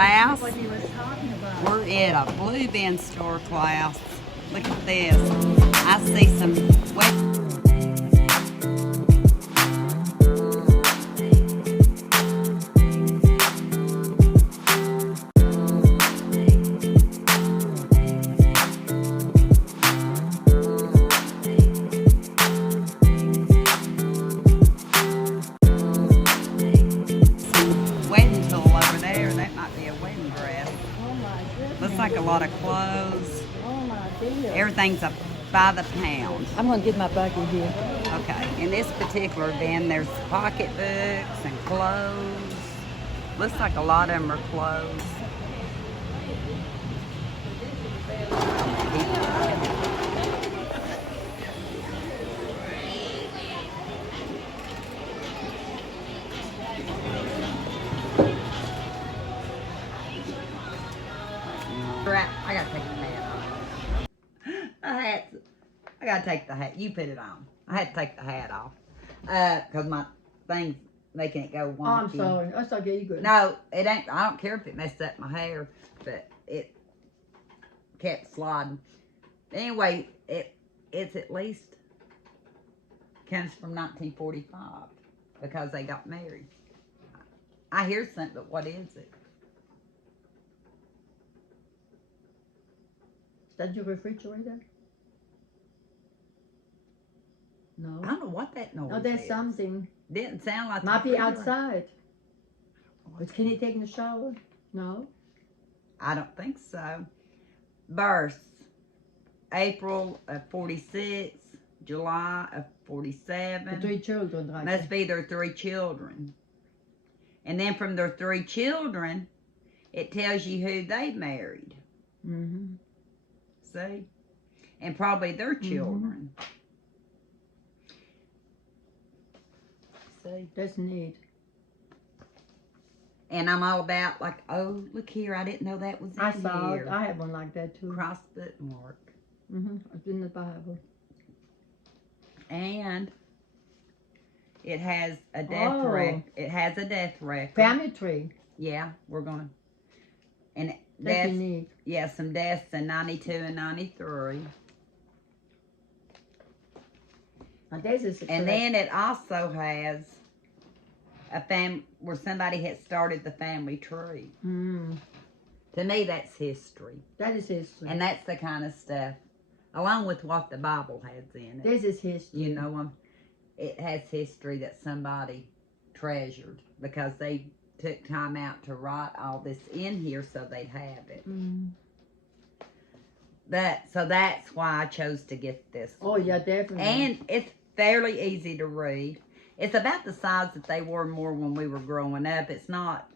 class. What he was talking about. We're at a blue bin store class. Look at this. I see some wet. Wedding tool over there. That might be a wedding dress. Oh my goodness. Looks like a lot of clothes. Oh my dear. Everything's up by the pound. I'm going to get my bucket here. Okay, in this particular bin, there's pocketbooks and clothes. Looks like a lot of them are clothes. I gotta take the hat off. I gotta take the hat. You put it on. I had to take the hat off. Cause my thing's making it go wonky. Oh, I'm sorry. That's okay. You good. No, it ain't. I don't care if it messed up my hair, but it kept sliding. Anyway, it's at least comes from 1945 because they got married. I hear something, but what is it? Is that your refrigerator? No. I don't know what that noise Oh, there's is. something. Didn't sound like Might the be refrigerator. outside. But can you take in the shower? No. I don't think so. Births. April of 46, July of 47. The 3 children, right? Must be their 3 children. And then from their 3 children, it tells you who they married. Mm-hmm. See? And probably their children. See? That's neat. And I'm all about like, oh, look here, I didn't know that was in I saw here. it. I have one like that too. Cross bookmark. Mm-hmm. It's in the Bible. And it has a death Oh. record. It has a death record. Family tree. Yeah, we're gonna. And That's deaths, unique. yeah, some deaths in 92 and 93. Now, this is And then it also has a where somebody had started the family tree. Mm, To me, that's history. that is history. And that's the kind of stuff, along with what the Bible has in it. This is history. You know, it has history that somebody treasured because they took time out to write all this in here so they'd have it. Mm. So that's why I chose to get this Oh, one. yeah, definitely. And it's fairly easy to read. It's about the size that they were more when we were growing up. It's not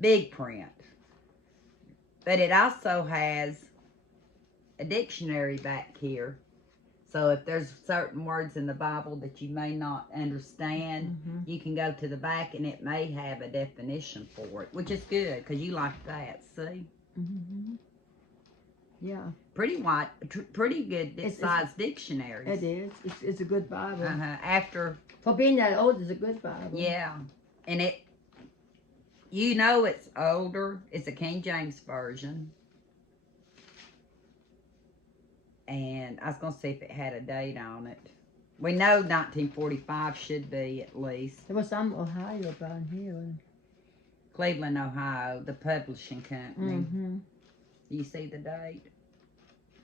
big print. But it also has a dictionary back here. So if there's certain words in the Bible that you may not understand, you can go to the back and it may have a definition for it, which is good because you like that, see? Mm-hmm. Yeah. Pretty pretty good size dictionary. It is. It's a good Bible. After, For being that old, it's a good Bible. yeah. And it, you know it's older. It's a King James Version. And I was going to see if it had a date on it. We know 1945 should be at least. There was some Ohio about here. Cleveland, Ohio, the publishing company. Mm-hmm. You see the date?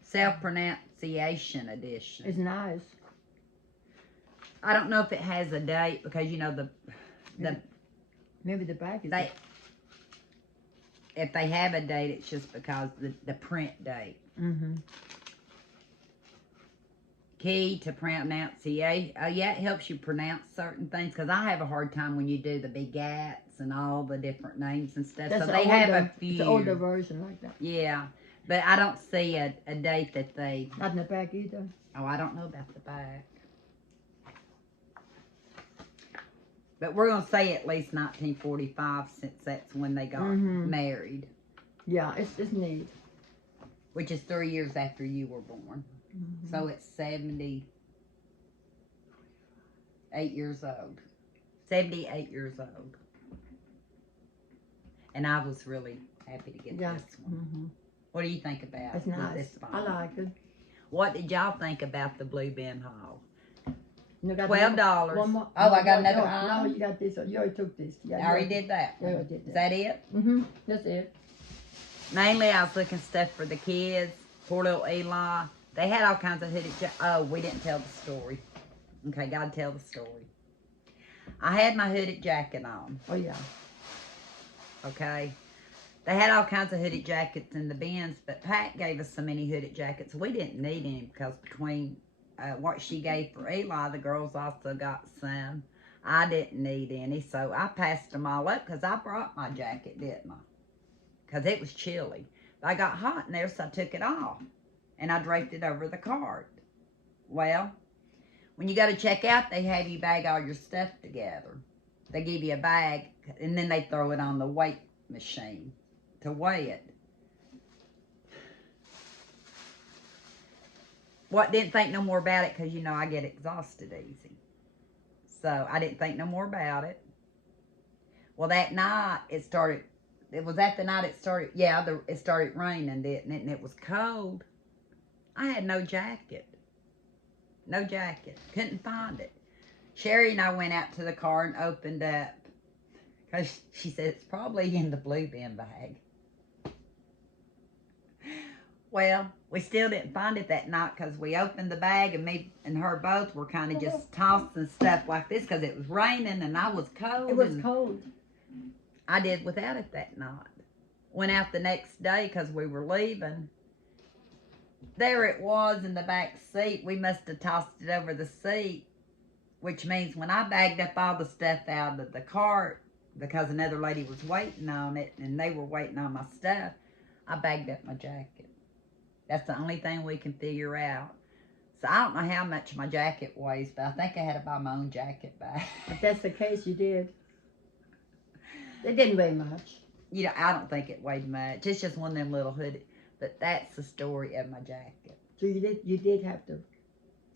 Self-pronunciation edition. It's nice. I don't know if it has a date because, you know, Maybe the back is... if they have a date, it's just because the print date. Mm-hmm. Key to pronunciation. Oh, yeah, it helps you pronounce certain things because I have a hard time when you do the big gats and all the different names and stuff. That's so they have a few. It's an older version like that. Yeah, but I don't see a date that they... Not in the back either. Oh, I don't know about the back. But we're going to say at least 1945 since that's when they got married. Yeah, it's neat. Which is 3 years after you were born. So it's 78 years old. 78 years old. And I was really happy to get Yeah. this one. What do you think about It's nice. this I bottle? like it. What did y'all think about the Blue Bin haul? You got $12. One more. Oh, I got another No, aisle? you got this. You already took this. Yeah, I already did that. Yeah, I did Is that. that it? That's it. Mainly, I was looking stuff for the kids. Poor little Eli. They had all kinds of hooded Oh, we didn't tell the story. Okay, gotta tell the story. I had my hooded jacket on. Oh, yeah. Okay. They had all kinds of hooded jackets in the bins, but Pat gave us so many hooded jackets. We didn't need any because between what she gave for Eli, the girls also got some. I didn't need any, so I passed them all up because I brought my jacket, didn't I? Because it was chilly. But I got hot in there, so I took it off. And I draped it over the cart. Well, when you go to check out, they have you bag all your stuff together. They give you a bag, and then they throw it on the weight machine to weigh it. Didn't think no more about it because, you know, I get exhausted easy. So I didn't think no more about it. Well, that night it was at the night it started, it started raining, didn't it? And it was cold. I had no jacket. No jacket. Couldn't find it. Sherry and I went out to the car and opened up. Because she said it's probably in the Blue Bin bag. Well, we still didn't find it that night because we opened the bag and me and her both were kind of just tossing stuff like this because it was raining and I was cold. It was cold. I did without it that night. Went out the next day because we were leaving. There it was in the back seat. We must have tossed it over the seat, which means when I bagged up all the stuff out of the cart, because another lady was waiting on it and they were waiting on my stuff, I bagged up my jacket. That's the only thing we can figure out. So I don't know how much my jacket weighs, but I think I had to buy my own jacket back. If that's the case, you did. It didn't weigh much. You know, I don't think it weighed much. It's just one of them little hoodie. But that's the story of my jacket. So you did have to.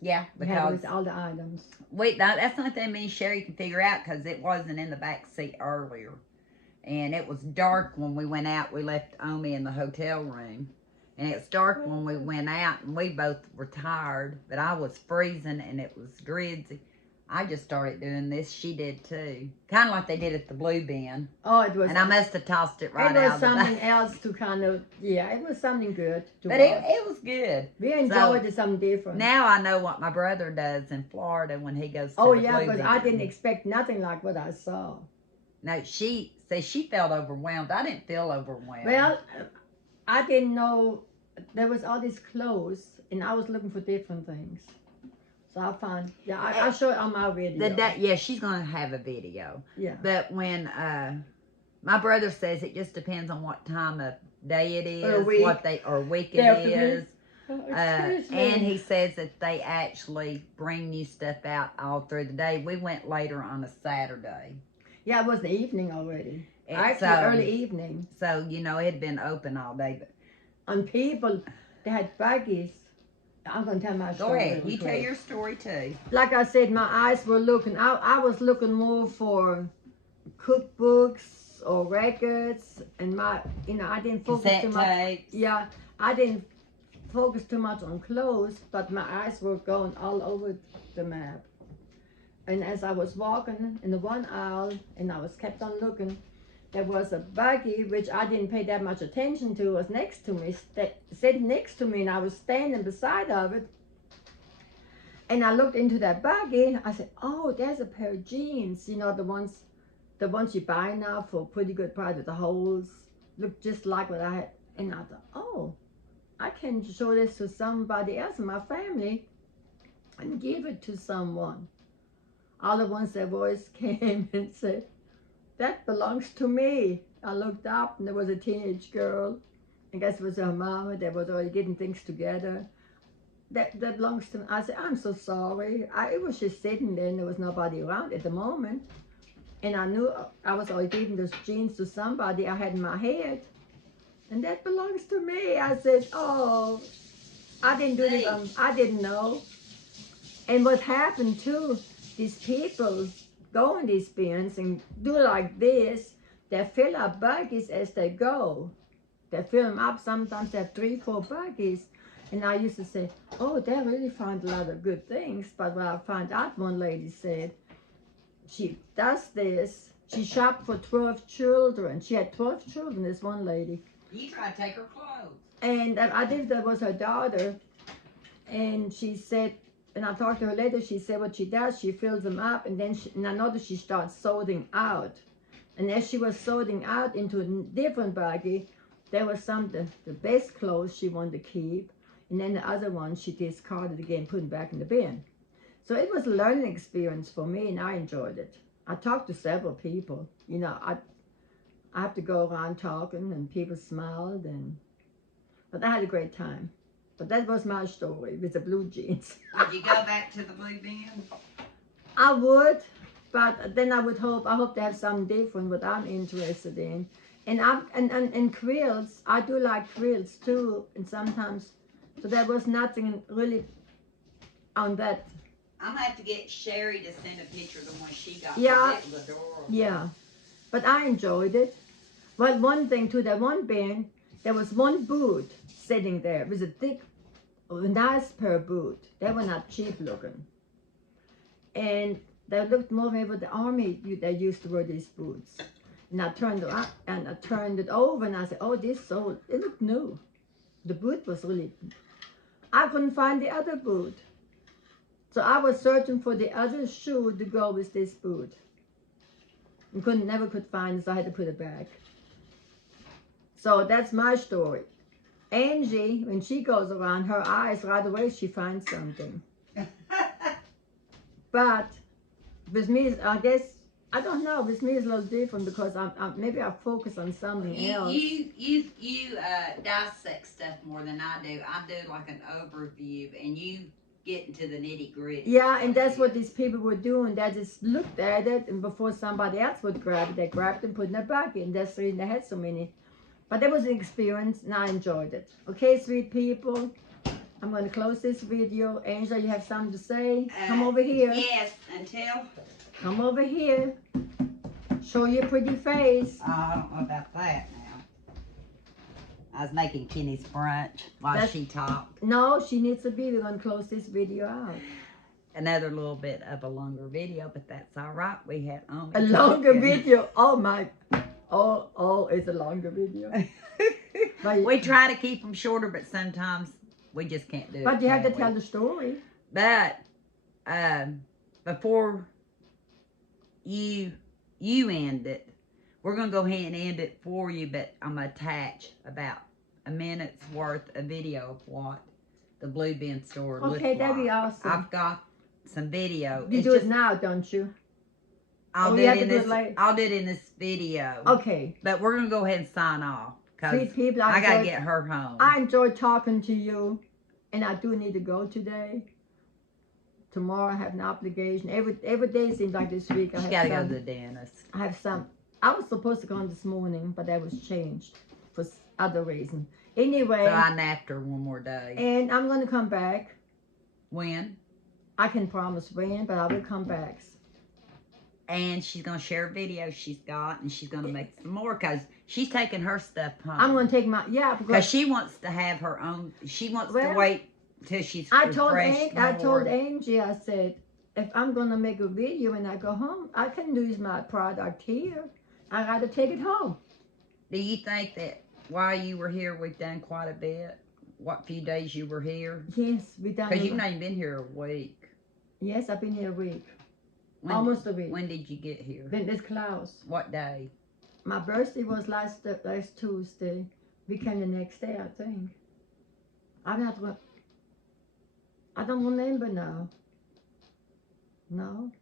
Yeah, You had because with all the items. wait, that's the only thing me and Sherry can figure out because it wasn't in the back seat earlier, and it was dark when we went out. We left Omi in the hotel room, and it's dark when we went out, and we both were tired. But I was freezing, and it was drizzly. I just started doing this. She did too, kind of like they did at the Blue Bin. Oh, it was. And I must have tossed it right it out was of the something else to kind of, it was something good to But watch. it was good. We enjoyed it, something different. Now I know what my brother does in Florida when he goes to Oh, the yeah, Blue because Bin. I didn't expect nothing like what I saw. No, she says she felt overwhelmed. I didn't feel overwhelmed. Well, I didn't know there was all these clothes, and I was looking for different things. So I found, I'll show it on my video. Yeah, she's going to have a video. Yeah. But when my brother says it just depends on what time of day it is, Or week. or week it Afternoon. is. Oh, excuse me. And he says that they actually bring new stuff out all through the day. We went later on a Saturday. Yeah, it was the evening already. And Actually, so- early evening. So, you know, it had been open all day. But And people, they had buggies. I'm going to tell my go story. ahead. real You tell quick. your story too. Like I said, my eyes were looking. I was looking more for cookbooks or records, and I didn't focus Cassette too much. tapes. Yeah, I didn't focus too much on clothes, but my eyes were going all over the map. And as I was walking in the one aisle, and I was kept on looking, there was a buggy which I didn't pay that much attention to. Was next to me, sitting next to me, and I was standing beside of it. And I looked into that buggy. I said, "Oh, there's a pair of jeans. You know, the ones you buy now for pretty good price with the holes. Look just like what I had." And I thought, "Oh, I can show this to somebody else in my family and give it to someone." All at once, their voice came and said, "That belongs to me." I looked up and there was a teenage girl. I guess it was her mama that was already getting things together. That belongs to me. I said, "I'm so sorry." It was just sitting there and there was nobody around at the moment. And I knew I was already giving those jeans to somebody I had in my head. And that belongs to me. I said, "Oh, I didn't do this. I didn't know." And what happened too, these people go in these bins and do like this. they fill up buggies as they go. They fill them up. Sometimes they have 3, 4 buggies. And I used to say, oh, they really find a lot of good things. But when I found out, one lady said, she does this. She shopped for 12 children. She had 12 children, this one lady. You try to take her clothes. And I think that was her daughter. And she said, and I talked to her later, she said what she does, she fills them up, and then and I noticed she starts sorting out. And as she was sorting out into a different buggy, there was some, the best clothes she wanted to keep, and then the other ones she discarded again, put them back in the bin. So it was a learning experience for me, and I enjoyed it. I talked to several people. You know, I have to go around talking, and people smiled, but I had a great time. But that was my story with the blue jeans. Would you go back to the blue bin? I would, but then I hope they have something different what I'm interested in. And quilts, I do like quilts too, and sometimes, so there was nothing really on that. I'm gonna have to get Sherry to send a picture of the one she got. Yeah. It was adorable. Yeah, but I enjoyed it. Well, one thing too, that one bin, there was one boot sitting there. It was a thick, nice pair of boots. They were not cheap looking. And they looked more maybe the army, they used to wear these boots. And I turned it up, and I turned it over, and I said, oh, this sold, it looked new. The boot was really, I couldn't find the other boot. So I was searching for the other shoe to go with this boot. And never could find it, so I had to put it back. So that's my story. Angie, when she goes around, her eyes, right away she finds something. But with me, I guess, I don't know, with me it's a little different because maybe I focus on something else. You dissect stuff more than I do. I do like an overview, and you get into the nitty gritty. Yeah, and that's what these people were doing. They just looked at it, and before somebody else would grab it, they grabbed it and put it in their bucket, and that's the reason they had so many. But that was an experience, and I enjoyed it. Okay, sweet people, I'm going to close this video. Angela, you have something to say? Come over here. Yes, until... Come over here. Show your pretty face. Oh, I don't know about that now. I was making Kenny's brunch while she talked. No, she needs to be. We're going to close this video out. Another little bit of a longer video, but that's all right. We had only a longer video. Oh my. Oh, it's a longer video. We try to keep them shorter, but sometimes we just can't do it. But you have to tell the story. But before you end it, we're going to go ahead and end it for you, but I'm going to attach about a minute's worth of video of what the Blue Bin store looks like. Okay, that'd be awesome. I've got some video. You do it now, don't you? I'll do it in this video. Okay. But we're going to go ahead and sign off. Sweet people, I got to get her home. I enjoyed talking to you, and I do need to go today. Tomorrow I have an obligation. Every day seems like this week. You got to go to the dentist. I have some. I was supposed to go on this morning, but that was changed for other reason. Anyway. So I napped her one more day. And I'm going to come back. When? I can promise when, but I will come back. And she's going to share videos she's got, and she's going to make some more, because she's taking her stuff home. I'm going to take my, because she wants to have her own, she wants to wait till she's refreshed. I told Angie, I said, if I'm going to make a video when I go home, I can use my product here. I got to take it home. Do you think that while you were here, we've done quite a bit? What few days you were here? Yes, we done. Because you've not even been here a week. Yes, I've been here a week. Almost a week. When did you get here? This Klaus. What day? My birthday was last Tuesday. We came the next day, I think. I don't remember now. No.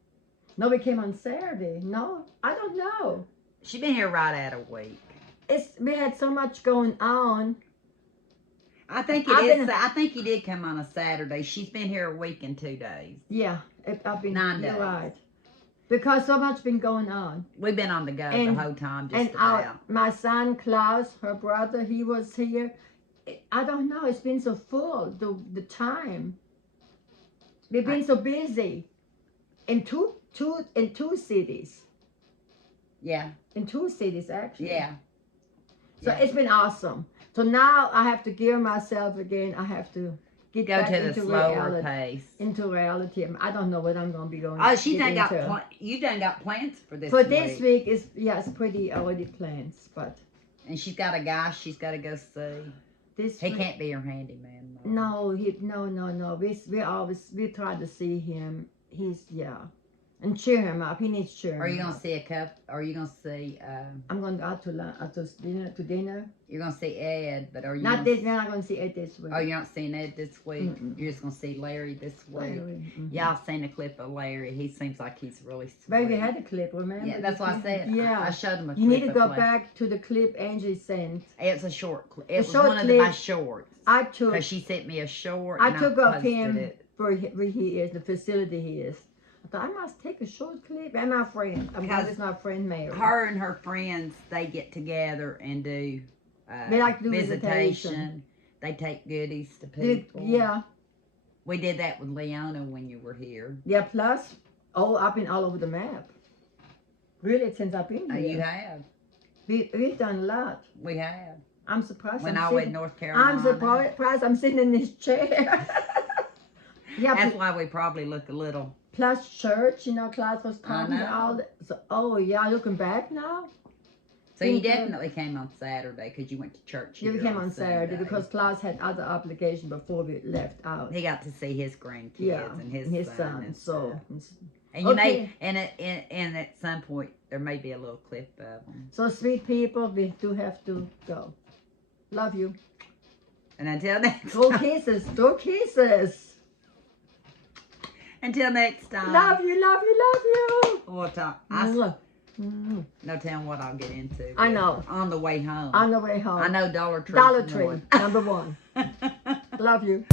No, we came on Saturday. No, I don't know. She been here right at a week. We had so much going on. I think I think you did come on a Saturday. She's been here a week and 2 days. Yeah, I've been 9 days. You're right. Because so much been going on. We've been on the go the whole time, just about. My son Klaus, her brother, he was here. I don't know. It's been so full. The time. We've been so busy. In two cities. Yeah. in 2 cities actually. Yeah. So Yeah. it's been awesome. So now I have to gear myself again. I have to get Go back to the into slower reality. pace. Into reality. I don't know what I'm going to be going. Oh, she get done got into. you done got plans for this For week. this week is it's pretty already plans, but And she's got a guy she's got to go see. this He week, can't be your handyman. though. no. We try to see him. He's and cheer him up. He needs cheering. Are you gonna up. see a cup? Are you gonna see? I'm going out to dinner. You're gonna see Ed, but are you Not gonna this. We're not going to see it this week. Oh, you're not seeing Ed this week. Mm-mm. You're just gonna see Larry this week. Mhm. Y'all seen a clip of Larry? He seems like he's really sweet. Baby had a clip, remember? Yeah, that's what I said. Yeah. I showed him a clip. You need to of go Larry. back to the clip Angie sent. It's a short clip. It was short one of clip. my shorts. I took Because she sent me a short. I and took of posted him it. where he is, the facility he is. I thought I must take a short clip. And my friend, Because it's my friend Mary. Her and her friends, they get together and do They like to do visitation. They take goodies to people. Yeah, We did that with Leona when you were here. yeah. Plus, I've been all over the map. Really, since I've been Oh, here. you have. We've done a lot. We have. I'm surprised. When I'm I was in sitting, North Carolina. I'm surprised I'm sitting in this chair. Yeah, That's why we probably look a little. plus church, class was I coming. know. Looking back now. So you Thank you. definitely came on Saturday because you went to church Yeah, here we came on Saturday Saturday because Klaus had other obligation before we left out. he got to see his grandkids Yeah, and his son. son. And So, stuff. And you Okay. may, and at some point there may be a little clip of them. so sweet people, we do have to go. Love you. And until next Throw time. kisses. Throw kisses. Until next time. Love you. Love you. Love you. We'll talk. Mwah. No telling what I'll get into. I know. On the way home. On the way home. I know Dollar Tree. Dollar Tree, number 1. Love you.